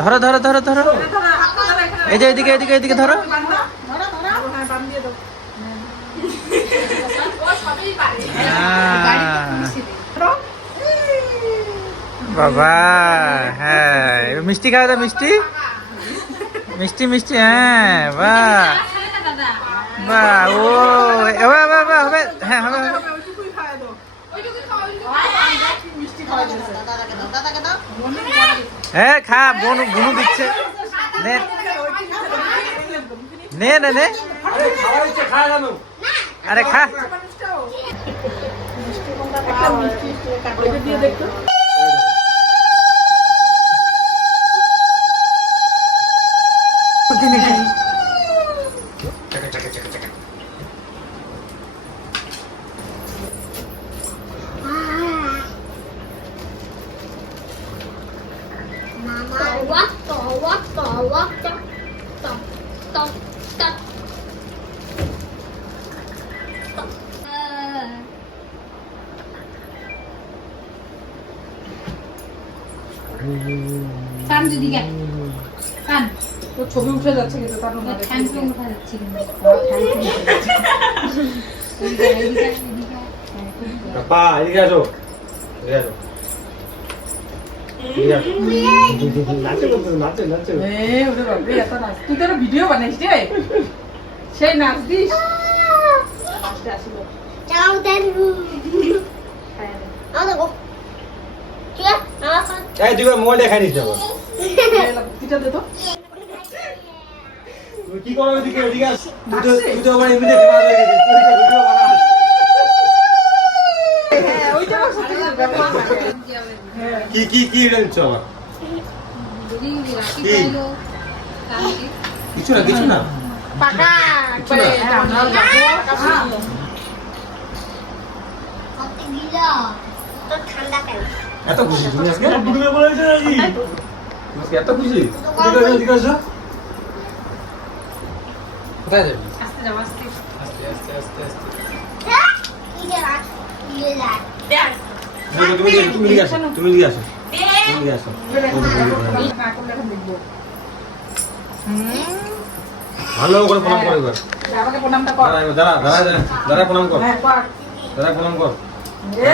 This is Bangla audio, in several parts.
ধরো ধরো ধরো ধরো। এই যে এদিকে এদিকে এদিকে ধরো। বাবা হ্যাঁ। মিষ্টি খাওয়া দাও মিষ্টি। মিষ্টি মিষ্টি হ্যাঁ বাহ। বাহ, ও এবার হবে। হ্যাঁ হবে হবে। হ্যাঁ খা বনু বুনু দিচ্ছে। নে। নে নে নে। আরে খা। 왔어 왔어 왔어 떡떡떡 땀 주디게 땀 그 조경태 자체에서 다른 거 단종사 지금. 단종사 지금 우리가 아빠 얘기하죠 이리 가줘. তুই মোবাইল দেখাই নিস যাব পিঠা দে তো। তুই কি করো ওইদিকে ওইদিকে আস। তুই তো তুই তো আবার তো ভিডিও কি কি কি নিচ্ছ আবার? কিছু না কিছু না। এত খুশি তুমি খুশি? কোথায় তুমি এদিকে আসো তুমি এদিকে আসো তুমি এদিকে আসো। ভালো করে প্রণাম কর এবার। দাঁড়া দাঁড়া দাঁড়া প্রণাম কর। হ্যাঁ দাঁড়া প্রণাম কর। এ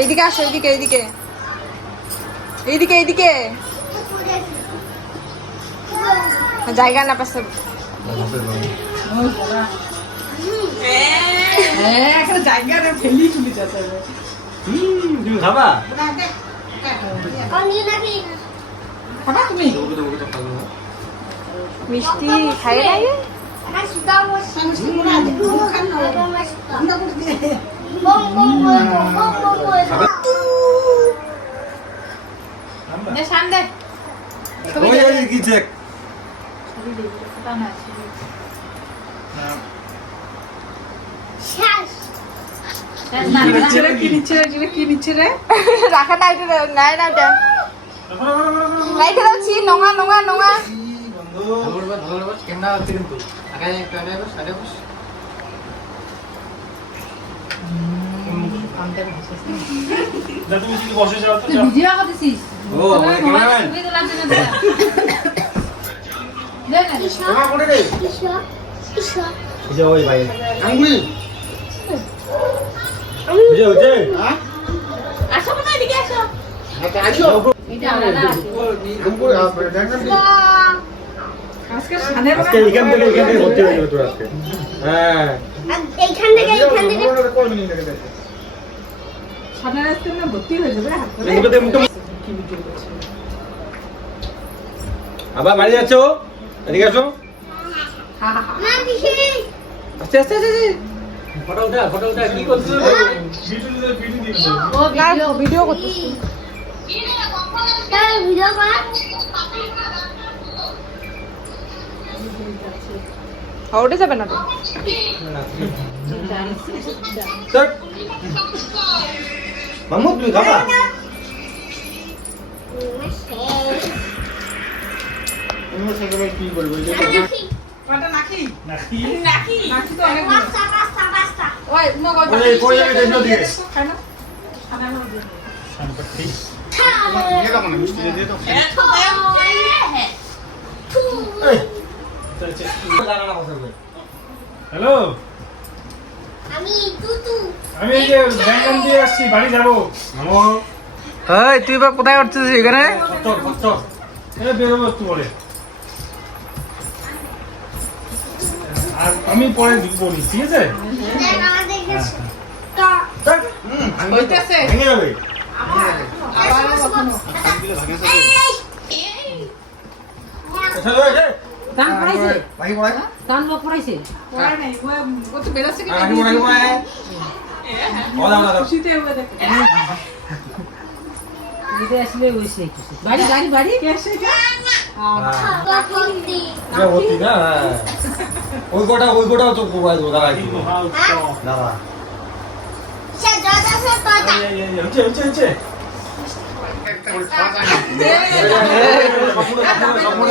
এইদিকে আসো এইদিকে এইদিকে। এইদিকে এইদিকে। জায়গা না পাশে? জায়গা রে ফেলি চলে যাচ্ছে তুমি খাবা খাবা তুমি মিষ্টি খাই লাগে সামনে কি চেক রাখা নাই নাই না এটা নাই তো ছি নোংা নোংা নোংা তুমি কি বসে ভিডিও করতেছিস ও ক্যামেরাম্যান তোমার রে? ওই ভাই। আঙ্গুলি। বুঝে বুঝে আসো না এদিকে আসো। এটা আলাদা আজকে সানের আজকে এখান থেকে এখান থেকে ভর্তি যাবে তোর আজকে। হ্যাঁ। এইখান থেকে এইখান থেকে। সানের আসতে না ভর্তি হয়ে যাবে হাত মুখে মুখে কি ভিডিও করছে? আবার বাড়ি যাচ্ছ? এদিকে আসো। আস্তে আস্তে আস্তে আস্তে। ফটো উঠা ফটো উঠা কি করছ? ও ভিডিও ভিডিও করতেছি ভিডিও কর যাবে না তো? মামু তুমি খাবা? হ্যালো আমি আমি এই যে দিয়ে আসছি বাড়ি যাব। মামু? ওই তুই বা কোথায় উঠছিস এখানে? বেরোবো একটু পরে। আর আমি পরে নি, ঠিক আছে? আসলে বাড়ি বাড়ি বাড়ি? না। ওই কোটাও তো কোবাই দেবো দাঁড়া। একটু। দাঁড়া এই, হচ্ছে হচ্ছে হচ্ছে সম্পূর্ণ সম্পূর্ণ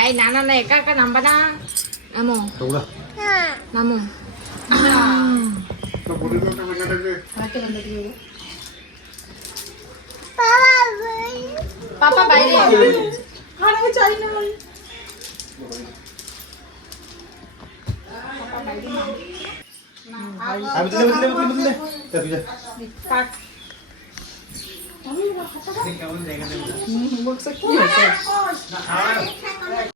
এই না না না একা একা নামবা না। নামো। নামো। পাপা বাইরে। আরে চাই না আমি দিলে দিলে দিলে দিলে তুই যা। বলছে কি